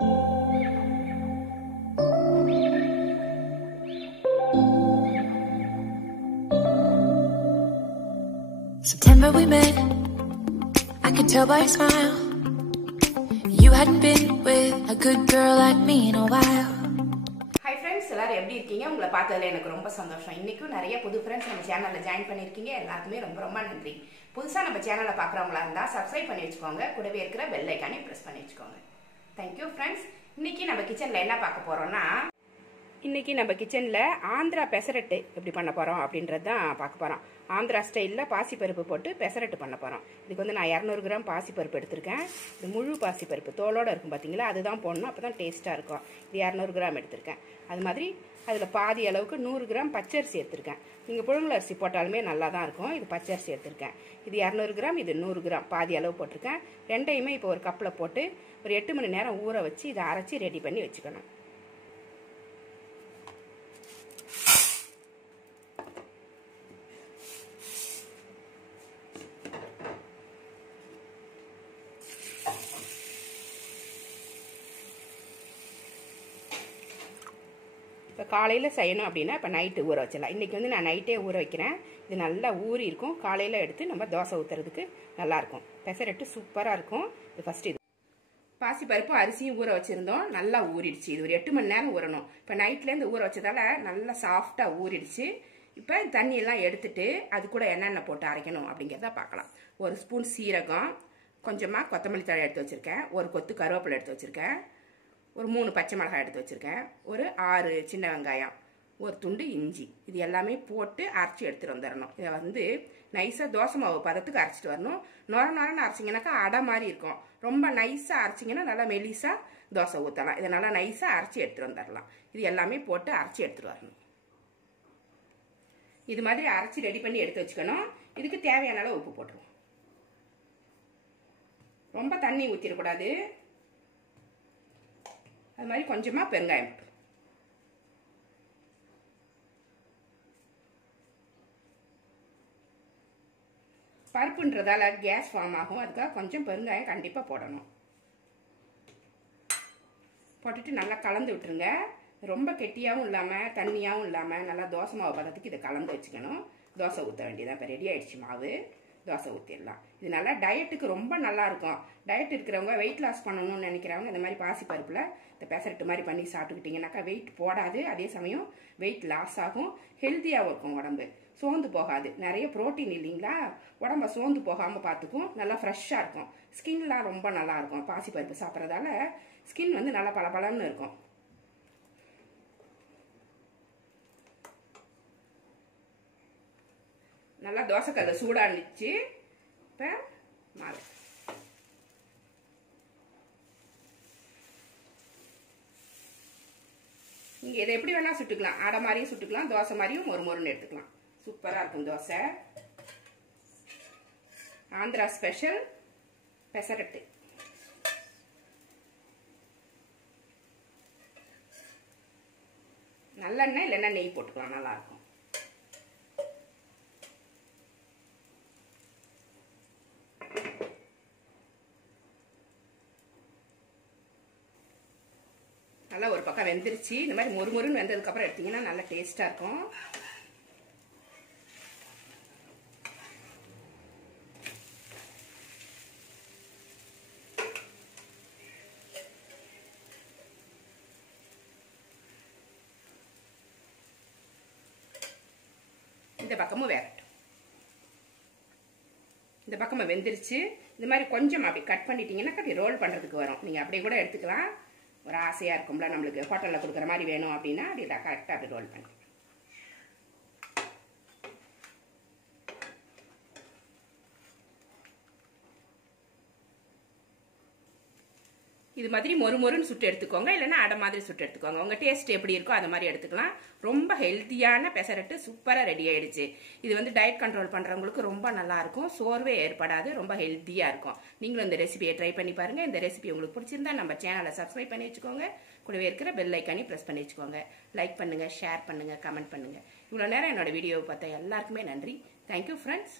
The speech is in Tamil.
September we met, I could tell by your smile you hadn't been with a good girl like me in a while. Hi friends, எல்லாரும் எப்படி இருக்கீங்க? உங்களை பார்த்ததுல எனக்கு ரொம்ப சந்தோஷம். இன்னைக்கு நிறைய புது friends நம்ம சேனல்ல ஜாயின் பண்ணிருக்கீங்க. எல்லாருக்குமே ரொம்ப ரொம்ப நன்றி. புதுசா நம்ம சேனலை பார்க்கறவங்களா இருந்தா Subscribe பண்ணி வெச்சுக்கோங்க. கூடவே இருக்கிற பெல் ஐகானை பிரஸ் பண்ணி வெச்சுக்கோங்க. Thank you friends. இன்னைக்கு நம்ம கிச்சன்ல என்ன பார்க்க போறோம்னா இன்னைக்கு நம்ம கிச்சன்ல ஆந்திரா பெசரட்டு எப்படி பண்ண போறோம் அப்படின்றது தான் பார்க்க போறோம். ஆந்திரா ஸ்டைல்ல பாசிப்பருப்பு போட்டு பெசரட்டு பண்ண போறோம். இதுக்கு வந்து நான் 200 கிராம் பாசிப்பருப்பு எடுத்துர்க்கேன். இது முழு பாசிப்பருப்பு தோலோட இருக்கும் பாத்தீங்களா, அதுதான் போடணும், அப்பதான் டேஸ்டா இருக்கும். இது 200 கிராம் எடுத்துர்க்கேன். அது மாதிரி அதுல பாதி அளவுக்கு 100 கிராம் பச்சரிசி எடுத்துர்க்கேன். நீங்க புழுங்கல் அரிசி போட்டாலுமே நல்லா தான் இருக்கும். இது பச்சரிசி எடுத்துர்க்கேன். இது 200 கிராம், இது 100 கிராம், பாதி அளவு போட்டுர்க்கேன். ரெண்டையுமே இப்போ ஒரு கப்ல போட்டு ஒரு 8 மணி நேரம் ஊற வச்சு இத அரைச்சி ரெடி பண்ணி வெச்சுக்கணும். காலையில் செய்யணும் அப்படின்னா இப்போ நைட்டு ஊற வச்சிடலாம். இன்றைக்கி வந்து நான் நைட்டே ஊற வைக்கிறேன். இது நல்லா ஊறி இருக்கும். காலையில் எடுத்து நம்ம தோசை ஊற்றுறதுக்கு நல்லாயிருக்கும். பெசரட்டு சூப்பராக இருக்கும். இது ஃபஸ்ட்டு இது பாசிப்பருப்பும் அரிசியும் ஊற வச்சுருந்தோம், நல்லா ஊறிடுச்சு. இது ஒரு 8 மணி நேரம் ஊறணும். இப்போ நைட்லேருந்து ஊற வச்சதால நல்லா சாஃப்டாக ஊறிடுச்சு. இப்போ தண்ணியெல்லாம் எடுத்துட்டு அது கூட என்னென்ன போட்டு அரைக்கணும் அப்படிங்கிறத பார்க்கலாம். ஒரு ஸ்பூன் சீரகம், கொஞ்சமாக கொத்தமல்லி தழை எடுத்து வச்சுருக்கேன், ஒரு கொத்து கருவேப்பிலை எடுத்து வச்சுருக்கேன், ஒரு 3 பச்சை மிளகாய் எடுத்து வச்சுருக்கேன், ஒரு 6 சின்ன வெங்காயம், ஒரு துண்டு இஞ்சி, இது எல்லாமே போட்டு அரைச்சி எடுத்துகிட்டு வந்துடணும். இதை வந்து நைஸாக தோசை மாவு பதத்துக்கு அரைச்சிட்டு வரணும். நொரன்னு அரைச்சிங்கனாக்கா அடை மாதிரி இருக்கும். ரொம்ப நைஸாக அரைச்சிங்கன்னா நல்லா மெலிசாக தோசை ஊற்றலாம். இதை நல்லா நைஸாக அரைச்சி எடுத்துகிட்டு வந்துடலாம். இது எல்லாமே போட்டு அரைச்சி எடுத்துகிட்டு வரணும். இது மாதிரி அரைச்சி ரெடி பண்ணி எடுத்து வச்சுக்கணும். இதுக்கு தேவையான அளவு உப்பு போட்டுருவோம். ரொம்ப தண்ணி ஊற்றிடக்கூடாது. அது மாதிரி கொஞ்சமாக பெருங்காயம். பருப்புன்றதால கேஸ் ஃபார்ம் ஆகும், அதுக்காக கொஞ்சம் பெருங்காயம் கண்டிப்பாக போடணும். போட்டுட்டு நல்லா கலந்து விட்டுருங்க. ரொம்ப கெட்டியாகவும் இல்லாமல் தண்ணியாகவும் இல்லாமல் நல்லா தோசை மாவு பதத்துக்கு இதை கலந்து வச்சுக்கணும். தோசை ஊற்ற வேண்டியதான். இப்போ ரெடி ஆயிடுச்சு மாவு. தோசை ஊற்றிடலாம். இது நல்லா டயட்டுக்கு ரொம்ப நல்லா இருக்கும். டயட் இருக்கிறவங்க, வெயிட் லாஸ் பண்ணணும்னு நினைக்கிறவங்க இந்த மாதிரி பாசிப்பருப்பில் இந்த பெசரட்டு மாதிரி பண்ணி சாப்பிட்டுக்கிட்டிங்கனாக்கா வெயிட் போடாது, அதே சமயம் வெயிட் லாஸ் ஆகும், ஹெல்த்தியாகவும் இருக்கும். உடம்பு சோர்ந்து போகாது. நிறைய ப்ரோட்டீன் இல்லைங்களா, உடம்ப சோர்ந்து போகாமல் பார்த்துக்கும். நல்லா ஃப்ரெஷ்ஷாக இருக்கும். ஸ்கின்லாம் ரொம்ப நல்லா இருக்கும். பாசிப்பருப்பு சாப்பிட்றதால ஸ்கின் வந்து நல்லா பளபளன்னு இருக்கும். நல்லா தோசைக்கல்ல சூடானிச்சு. இப்போ மாவு நீங்கள் இதை எப்படி வேணால் சுட்டுக்கலாம். அடை மாதிரியும் சுட்டுக்கலாம், தோசை மாதிரியும் மொறுமொறுன்னு எடுத்துக்கலாம். சூப்பராக இருக்கும் தோசை. ஆந்திரா ஸ்பெஷல் பெசரட்டு. நல்லெண்ணெய் இல்லைன்னா நெய் போட்டுக்கலாம், நல்லாயிருக்கும். நல்லா ஒரு பக்கம் வெந்துருச்சு. இந்த மாதிரி மொறுமொறுன்னு வெந்ததுக்கப்புறம் எடுத்தீங்கன்னா நல்லா டேஸ்டாக இருக்கும். இந்த பக்கமும் வேகட்டும். இந்த பக்கமும் வெந்துருச்சு. இந்த மாதிரி கொஞ்சம் அப்படி கட் பண்ணிட்டீங்கன்னா அப்படி ரோல் பண்ணுறதுக்கு வரும். நீங்கள் அப்படியே கூட எடுத்துக்கலாம். ஒரு ஆசையாக இருக்கும்ல, நம்மளுக்கு ஹோட்டலில் கொடுக்குற மாதிரி வேணும் அப்படின்னா அப்படி கரெக்டாக அப்படி ரோல் பண்ணி. இது மாதிரி மொறுமொறுன்னு சுட்டு எடுத்துக்கோங்க, இல்லைன்னா அடை மாதிரி சுட்டு எடுத்துக்கோங்க. உங்கள் டேஸ்ட் எப்படி இருக்கோ அது மாதிரி எடுத்துக்கலாம். ரொம்ப ஹெல்த்தியான பெசரட்டு சூப்பராக ரெடி ஆயிடுச்சு. இது வந்து டயட் கண்ட்ரோல் பண்ணுறவங்களுக்கு ரொம்ப நல்லாயிருக்கும். சோர்வே ஏற்படாது, ரொம்ப ஹெல்த்தியாக இருக்கும். நீங்களும் இந்த ரெசிபியை ட்ரை பண்ணி பாருங்கள். இந்த ரெசிபி உங்களுக்கு பிடிச்சிருந்தா நம்ம சேனலை சப்ஸ்கிரைப் பண்ணி வச்சுக்கோங்க. கூடவே இருக்கிற பெல் ஐக்கானி ப்ரெஸ் பண்ணி வச்சுக்கோங்க. லைக் பண்ணுங்கள், ஷேர் பண்ணுங்கள், கமெண்ட் பண்ணுங்கள். இவ்வளோ நேரம் என்னோட வீடியோவை பார்த்தா எல்லாருக்குமே நன்றி. Thank you friends.